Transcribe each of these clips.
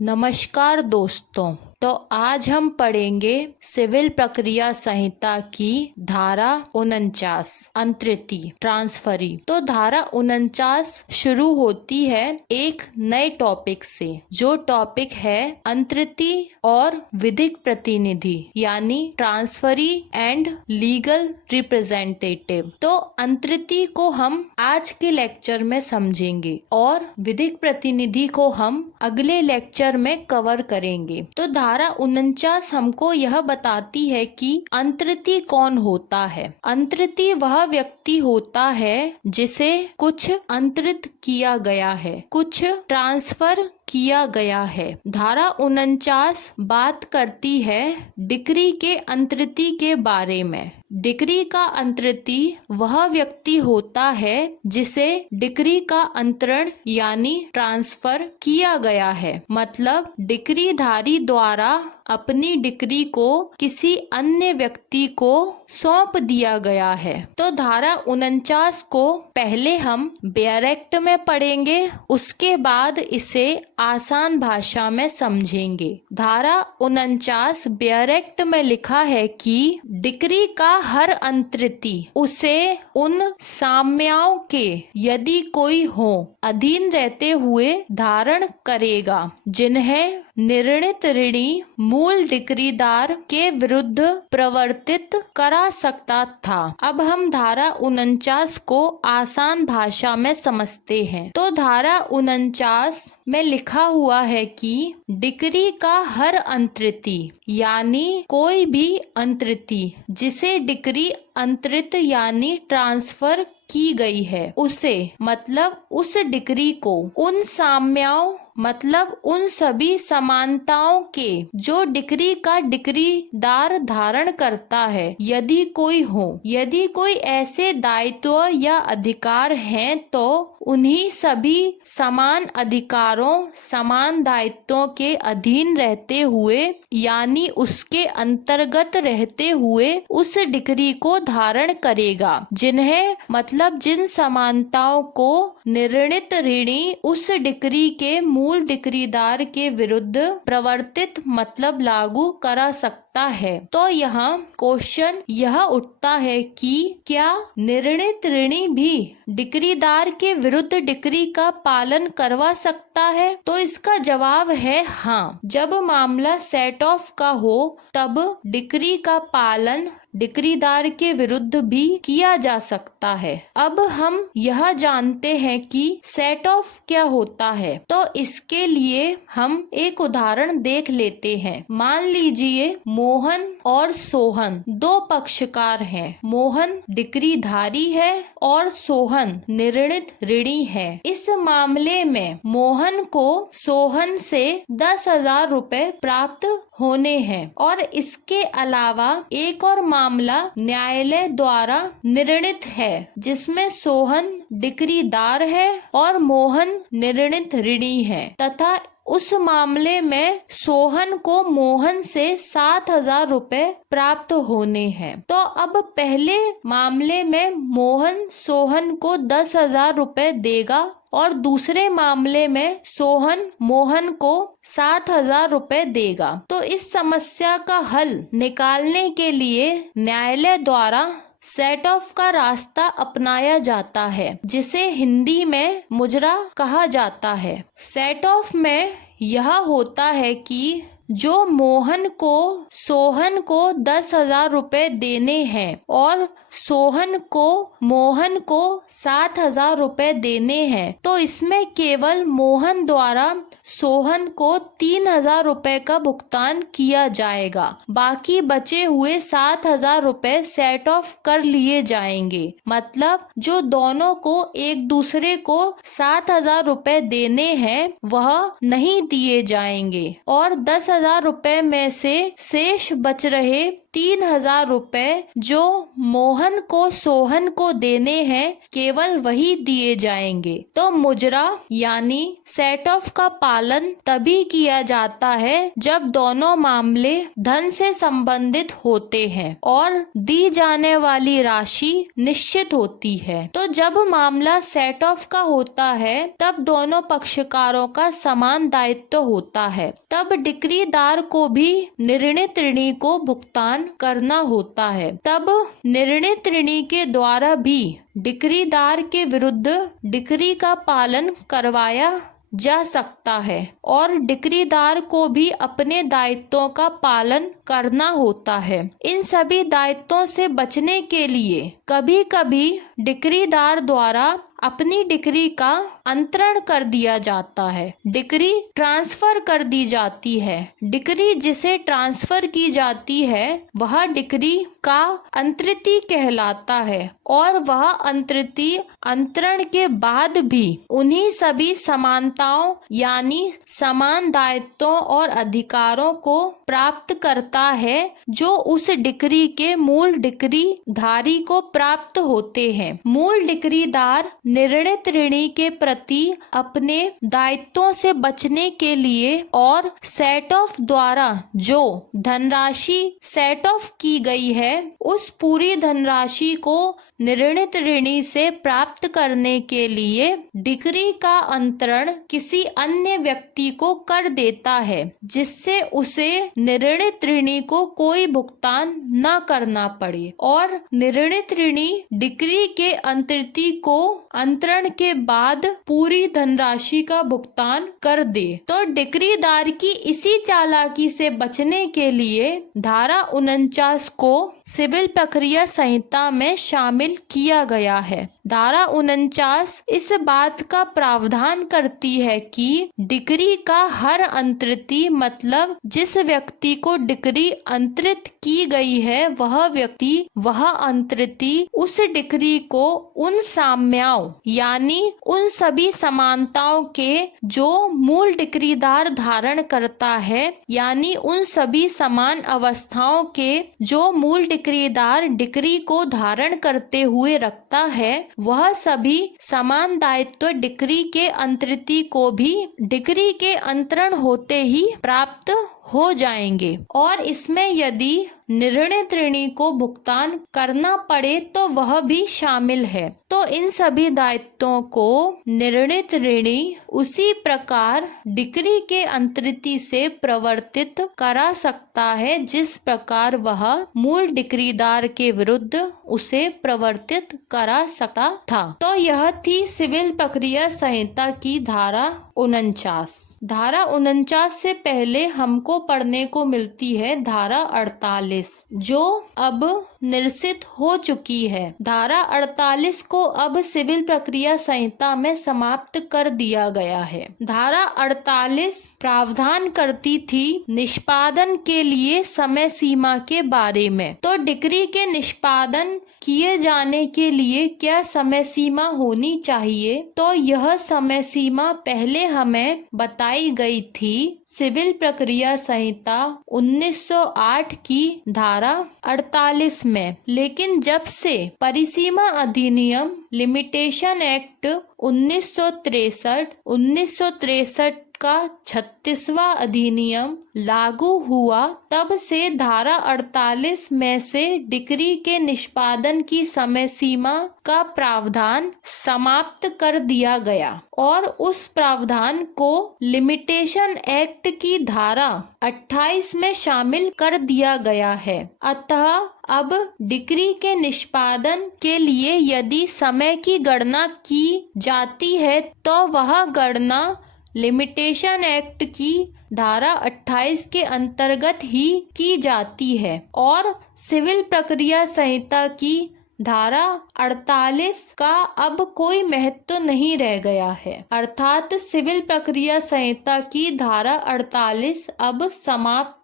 नमस्कार दोस्तों। तो आज हम पढ़ेंगे सिविल प्रक्रिया संहिता की धारा 49 अंतरिति ट्रांसफरी। तो धारा 49 शुरू होती है एक नए टॉपिक से, जो टॉपिक है अंतरिति और विधिक प्रतिनिधि यानी ट्रांसफरी एंड लीगल रिप्रेजेंटेटिव। तो अंतरिति को हम आज के लेक्चर में समझेंगे और विधिक प्रतिनिधि को हम अगले लेक्चर में कवर करेंगे। तो धारा 49 हमको यह बताती है कि अंतरिति कौन होता है। अंतरिति वह व्यक्ति होता है जिसे कुछ अंतरित किया गया है, कुछ ट्रांसफर किया गया है। धारा 49 बात करती है डिक्री के अंतरिति के बारे में। डिक्री का अंतरिति वह व्यक्ति होता है जिसे डिक्री का अंतरण यानी ट्रांसफर किया गया है। मतलब डिक्रीधारी द्वारा अपनी डिक्री को किसी अन्य व्यक्ति को सौंप दिया गया है। तो धारा 49 को पहले हम बेयर एक्ट में पढ़ेंगे, उसके बाद इसे आसान भाषा में समझेंगे। धारा 49 बेयर एक्ट में लिखा है कि डिक्री का हर अंतरिति उसे उन साम्याओं के यदि कोई हो अधीन रहते हुए धारण करेगा जिन्हें निर्णित ऋणी मूल डिक्रीदार के विरुद्ध प्रवर्तित करा सकता था। अब हम धारा 49 को आसान भाषा में समझते हैं। तो धारा 49 में लिखा हुआ है कि डिक्री का हर अंतरिति यानी कोई भी अंतरिति जिसे डिक्री अंतरित यानी ट्रांसफर की गई है उसे मतलब उस डिक्री को उन साम्याओं मतलब उन सभी समानताओं के जो डिक्री का डिक्रीदार धारण करता है यदि कोई हो, यदि कोई ऐसे दायित्व या अधिकार हैं तो उन्हीं सभी समान अधिकारों समान दायित्वों के अधीन रहते हुए यानी उसके अंतर्गत रहते हुए उस डिक्री को धारण करेगा जिन्हें मतलब जिन समानताओं को निर्णित ऋणी उस डिक्री के मूल डिक्रीदार के विरुद्ध प्रवर्तित मतलब लागू करा सकता है। तो यहाँ क्वेश्चन यह उठता है कि क्या निर्णित ऋणी भी डिक्रीदार के विरुद्ध डिक्री का पालन करवा सकता है? तो इसका जवाब है हाँ। जब मामला सेट ऑफ का हो तब डिक्री का पालन डिक्रीदार के विरुद्ध भी किया जा सकता है। अब हम यह जानते हैं कि सेट ऑफ क्या होता है, तो इसके लिए हम एक उदाहरण देख लेते हैं। मान लीजिए मोहन और सोहन दो पक्षकार हैं। मोहन डिक्रीधारी है और सोहन निर्णित ऋणी है। इस मामले में मोहन को सोहन से 10,000 रुपए प्राप्त होने हैं और इसके अलावा एक और मामला न्यायालय द्वारा निर्णित है जिसमें सोहन डिक्रीदार है और मोहन निर्णित ऋणी है तथा उस मामले में सोहन को मोहन से 7,000 रुपए प्राप्त होने हैं। तो अब पहले मामले में मोहन सोहन को 10,000 रुपए देगा और दूसरे मामले में सोहन मोहन को 7,000 रुपए देगा। तो इस समस्या का हल निकालने के लिए न्यायालय द्वारा सेट ऑफ का रास्ता अपनाया जाता है जिसे हिंदी में मुजरा कहा जाता है। सेट ऑफ में यह होता है कि जो मोहन को सोहन को 10,000 रुपए देने हैं और सोहन को मोहन को 7,000 रुपए देने हैं तो इसमें केवल मोहन द्वारा सोहन को 3,000 रुपए का भुगतान किया जाएगा। बाकी बचे हुए 7,000 रुपए सेट ऑफ कर लिए जाएंगे। मतलब जो दोनों को एक दूसरे को 7,000 रुपए देने हैं वह नहीं दिए जाएंगे और 10,000 रुपए में से शेष बच रहे 3,000 रुपए जो मोहन को सोहन को देने हैं केवल वही दिए जाएंगे। तो मुजरा यानी सेट ऑफ का पालन तभी किया जाता है जब दोनों मामले धन से संबंधित होते हैं और दी जाने वाली राशि निश्चित होती है। तो जब मामला सेट ऑफ का होता है तब दोनों पक्षकारों का समान दायित्व दायित्व होता है, तब डिक्रीदार को भी निर्णीत ऋणी को भुगतान करना होता है। तब निर्णीत ऋणी के द्वारा भी डिक्रीदार के विरुद्ध डिक्री का पालन करवाया जा सकता है और डिक्रीदार को भी अपने दायित्वों का पालन करना होता है। इन सभी दायित्वों से बचने के लिए कभी कभी डिक्रीदार द्वारा अपनी डिक्री का अंतरण कर दिया जाता है, डिक्री ट्रांसफर कर दी जाती है। डिक्री जिसे ट्रांसफर की जाती है वह डिक्री का अंतरिति कहलाता है और वह अंतरिति अंतरण के बाद भी उन्हीं सभी समानताओं यानी समान दायित्वों और अधिकारों को प्राप्त करता है जो उस डिक्री के मूल डिक्री धारी को प्राप्त होते हैं। मूल डिक्रीदार निर्णीत ऋणी के प्रति अपने दायित्वों से बचने के लिए और सेट ऑफ द्वारा जो धनराशि सेट ऑफ की गई है उस पूरी धनराशि को निर्णीत ऋणी से प्राप्त करने के लिए डिक्री का अंतरण किसी अन्य व्यक्ति को कर देता है, जिससे उसे निर्णीत ऋणी को कोई भुगतान न करना पड़े और निर्णीत ऋणी डिक्री के अंतरिति को अंतरण के बाद पूरी धनराशि का भुगतान कर दे। तो डिक्रीदार की इसी चालाकी से बचने के लिए धारा 49 को सिविल प्रक्रिया संहिता में शामिल किया गया है। धारा 49 इस बात का प्रावधान करती है कि डिक्री का हर अंतरिति मतलब जिस व्यक्ति को डिक्री अंतरित की गई है वह व्यक्ति वह अंतरिति उस डिक्री को उन साम्याओं यानी उन सभी समानताओं के जो मूल डिक्रीदार धारण करता है यानी उन सभी समान अवस्थाओं के जो मूल डिक्रीदार डिक्री को धारण करते हुए रखता है वह सभी समान दायित्व डिक्री के अंतरिति को भी डिक्री के अंतरण होते ही प्राप्त हो जाएंगे और इसमें यदि निर्णीत ऋणी को भुगतान करना पड़े तो वह भी शामिल है। तो इन सभी दायित्वों को निर्णीत ऋणी उसी प्रकार डिक्री के अंतरिति से प्रवर्तित करा सकता है जिस प्रकार वह मूल डिक्रीदार के विरुद्ध उसे प्रवर्तित करा सकता था। तो यह थी सिविल प्रक्रिया संहिता की धारा 49। धारा 49 से पहले हमको पढ़ने को मिलती है धारा 48 जो अब निरसित हो चुकी है। धारा 48 को अब सिविल प्रक्रिया संहिता में समाप्त कर दिया गया है। धारा 48 प्रावधान करती थी निष्पादन के लिए समय सीमा के बारे में। तो डिक्री के निष्पादन किए जाने के लिए क्या समय सीमा होनी चाहिए, तो यह समय सीमा पहले हमें बताई गई थी सिविल प्रक्रिया संहिता 1908 की धारा 48 में। लेकिन जब से परिसीमा अधिनियम लिमिटेशन एक्ट 1963 का 36वां अधिनियम लागू हुआ तब से धारा 48 में से डिक्री के निष्पादन की समय सीमा का प्रावधान समाप्त कर दिया गया और उस प्रावधान को लिमिटेशन एक्ट की धारा 28 में शामिल कर दिया गया है। अतः अब डिक्री के निष्पादन के लिए यदि समय की गणना की जाती है तो वह गणना लिमिटेशन एक्ट की धारा 28 के अंतर्गत ही की जाती है और सिविल प्रक्रिया संहिता की धारा 48 का अब कोई महत्व नहीं रह गया है। अर्थात सिविल प्रक्रिया संहिता की धारा 48 अब समाप्त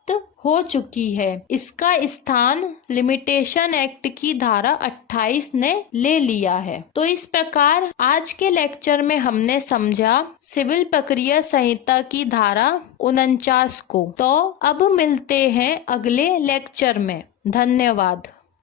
हो चुकी है। इसका स्थान लिमिटेशन एक्ट की धारा 28 ने ले लिया है। तो इस प्रकार आज के लेक्चर में हमने समझा सिविल प्रक्रिया संहिता की धारा 49 को। तो अब मिलते हैं अगले लेक्चर में। धन्यवाद।